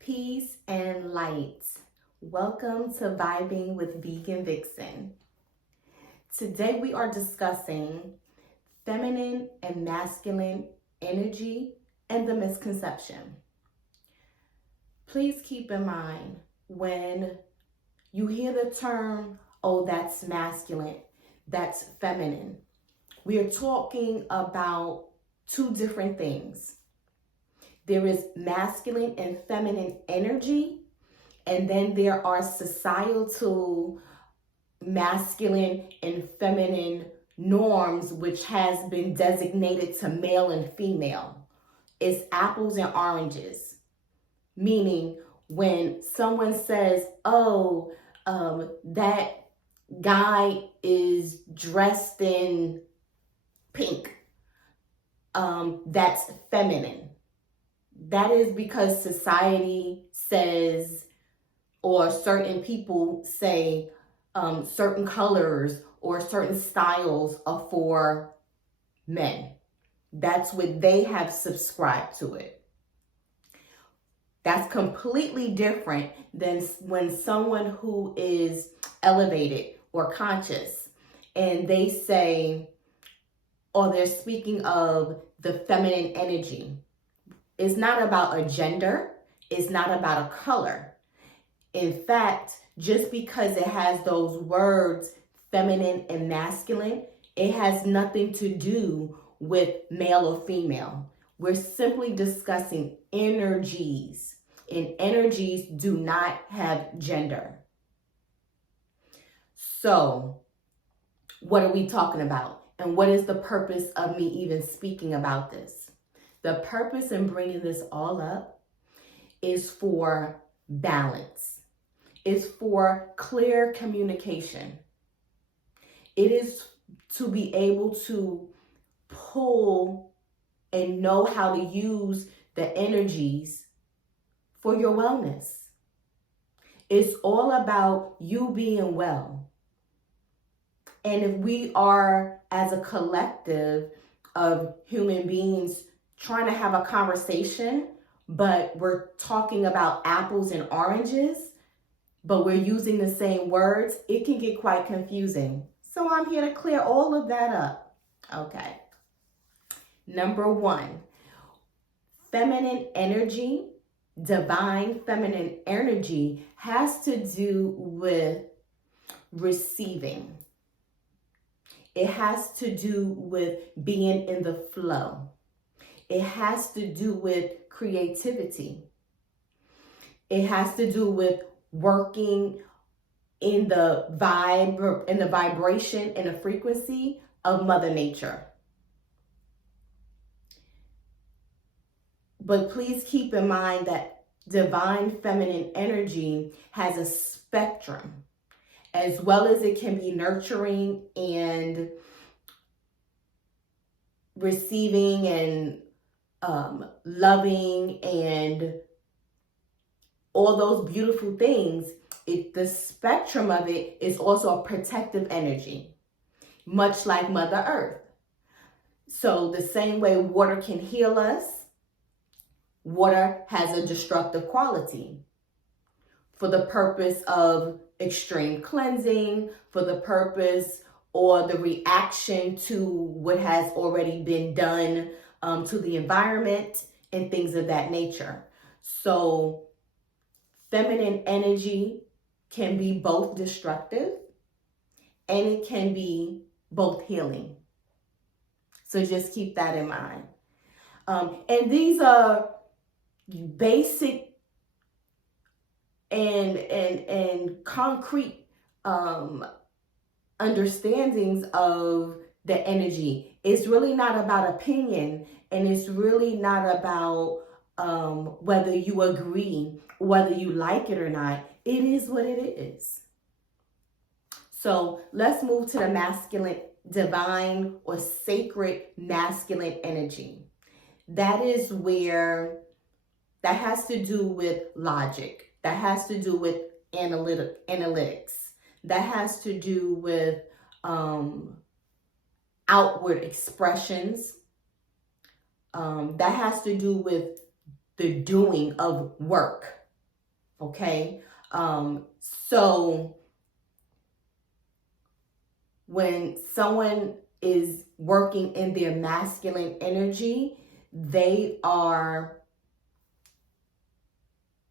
Peace and light. Welcome to Vibing with Vegan Vixen. Today we are discussing feminine and masculine energy and the misconception. Please keep in mind when you hear the term, oh, that's masculine, that's feminine. We are talking about two different things. There is masculine and feminine energy, and then there are societal masculine and feminine norms, which has been designated to male and female. It's apples and oranges, meaning when someone says, oh, that guy is dressed in pink, that's feminine. That is because society says, or certain people say, certain colors or certain styles are for men. That's what they have subscribed to it. That's completely different than when someone who is elevated or conscious and they say, or they're speaking of the feminine energy. It's not about a gender. It's not about a color. In fact, just because it has those words, feminine and masculine, it has nothing to do with male or female. We're simply discussing energies, and energies do not have gender. So, what are we talking about? And what is the purpose of me even speaking about this? The purpose in bringing this all up is for balance. It's for clear communication. It is to be able to pull and know how to use the energies for your wellness. It's all about you being well. And if we are, as a collective of human beings, trying to have a conversation, but we're talking about apples and oranges, but we're using the same words, it can get quite confusing. So I'm here to clear all of that up. Okay. Number one, feminine energy, divine feminine energy has to do with receiving. It has to do with being in the flow. It has to do with creativity. It has to do with working in the vibration and the frequency of Mother Nature. But please keep in mind that divine feminine energy has a spectrum, as well as it can be nurturing and receiving and loving and all those beautiful things. The spectrum of it is also a protective energy, much like Mother Earth. So the same way water can heal us, water has a destructive quality for the purpose of extreme cleansing, for the purpose or the reaction to what has already been done to the environment and things of that nature. So feminine energy can be both destructive and it can be both healing. So just keep that in mind. And these are basic and concrete understandings of the energy. It's really not about opinion, and it's really not about whether you agree, whether you like it or not. It is what it is. So let's move to the masculine, divine or sacred masculine energy. That is where, that has to do with logic. That has to do with analytics. That has to do with outward expressions. That has to do with the doing of work. Okay. So when someone is working in their masculine energy, they are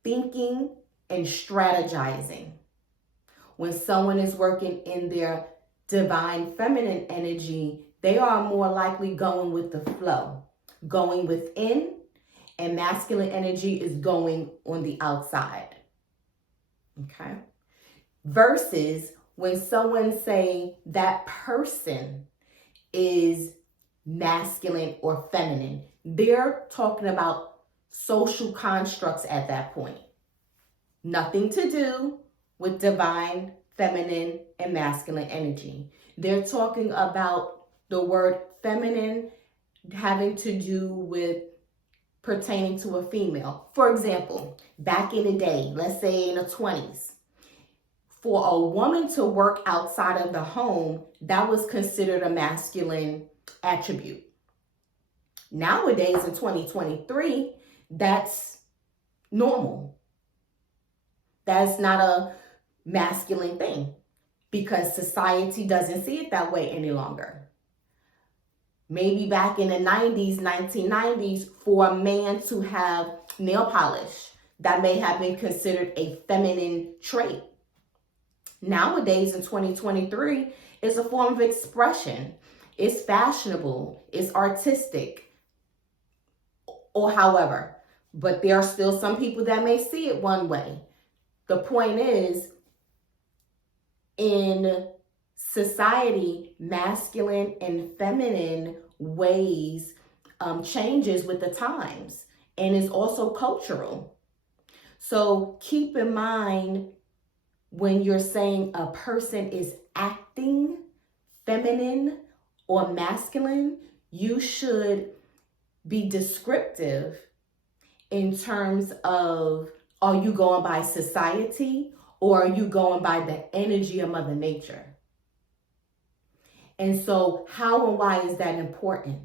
thinking and strategizing. When someone is working in their divine feminine energy, they are more likely going with the flow, going within, and masculine energy is going on the outside. Okay. Versus when someone say that person is masculine or feminine, they're talking about social constructs at that point. Nothing to do with divine feminine and masculine energy. They're talking about the word feminine having to do with pertaining to a female. For example, back in the day, let's say in the 20s, for a woman to work outside of the home, that was considered a masculine attribute. Nowadays in 2023, that's normal. That's not a masculine thing because society doesn't see it that way any longer. Maybe back in the 90s, 1990s, for a man to have nail polish, that may have been considered a feminine trait. Nowadays in 2023, it's a form of expression. It's fashionable, it's artistic, or however. But there are still some people that may see it one way. The point is, in society, masculine and feminine ways changes with the times and is also cultural. So keep in mind when you're saying a person is acting feminine or masculine, you should be descriptive in terms of, are you going by society or are you going by the energy of Mother Nature? And so how and why is that important?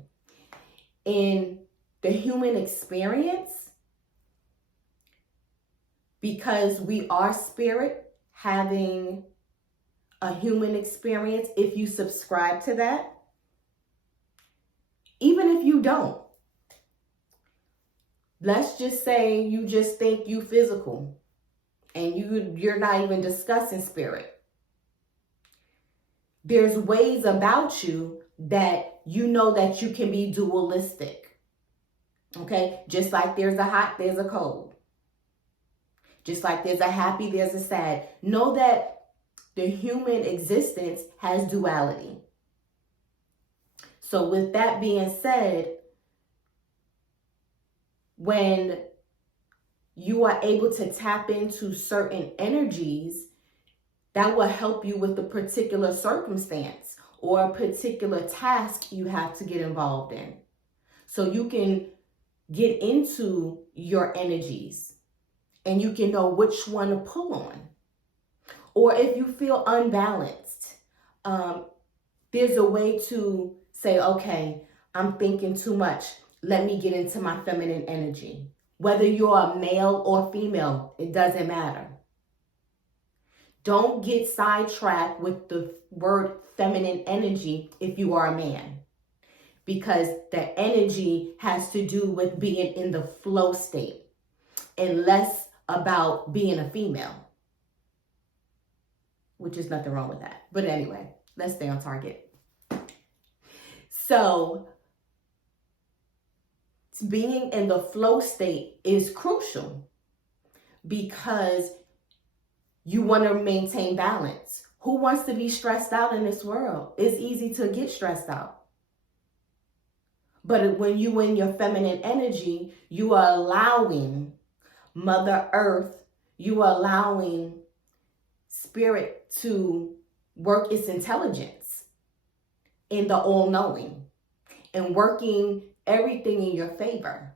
In the human experience, because we are spirit having a human experience, if you subscribe to that, even if you don't, let's just say you just think you physical and you're not even discussing spirit. There's ways about you that you know that you can be dualistic. Okay? Just like there's a hot, there's a cold. Just like there's a happy, there's a sad. Know that the human existence has duality. So with that being said, when you are able to tap into certain energies, that will help you with the particular circumstance or a particular task you have to get involved in. So you can get into your energies and you can know which one to pull on. Or if you feel unbalanced, there's a way to say, okay, I'm thinking too much. Let me get into my feminine energy. Whether you're a male or female, it doesn't matter. Don't get sidetracked with the word feminine energy if you are a man, because the energy has to do with being in the flow state and less about being a female, which is nothing wrong with that. But anyway, let's stay on target. So being in the flow state is crucial because you want to maintain balance. Who wants to be stressed out in this world? It's easy to get stressed out. But when you in your feminine energy, you are allowing Mother Earth, you are allowing spirit to work its intelligence in the all-knowing and working everything in your favor.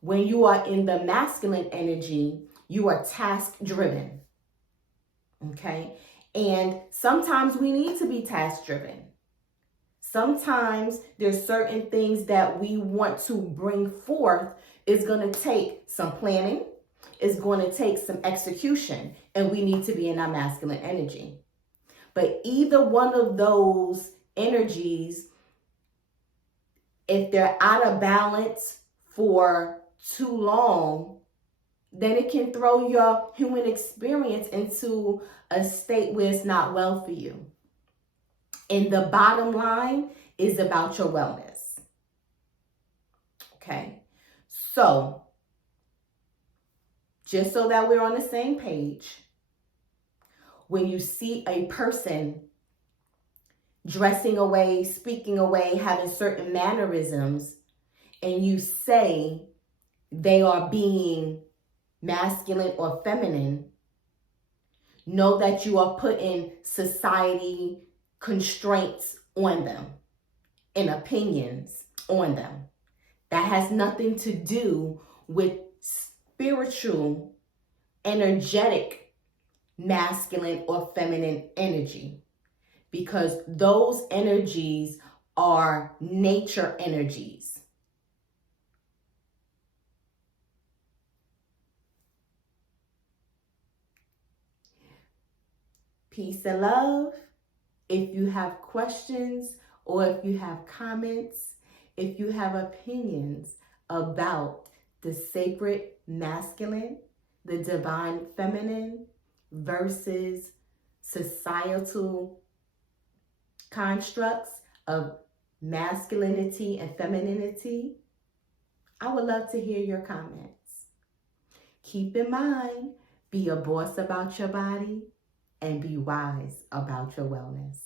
When you are in the masculine energy, you are task-driven, okay? And sometimes we need to be task-driven. Sometimes there's certain things that we want to bring forth is going to take some planning. is going to take some execution, and we need to be in our masculine energy. But either one of those energies, if they're out of balance for too long, then it can throw your human experience into a state where it's not well for you. And the bottom line is about your wellness. Okay? So, just so that we're on the same page, when you see a person dressing away, speaking away, having certain mannerisms, and you say they are being masculine or feminine, know that you are putting society constraints on them and opinions on them. That has nothing to do with spiritual, energetic, masculine or feminine energy, because those energies are nature energies. Peace and love. If you have questions or if you have comments, if you have opinions about the sacred masculine, the divine feminine versus societal constructs of masculinity and femininity, I would love to hear your comments. Keep in mind, be a boss about your body and be wise about your wellness.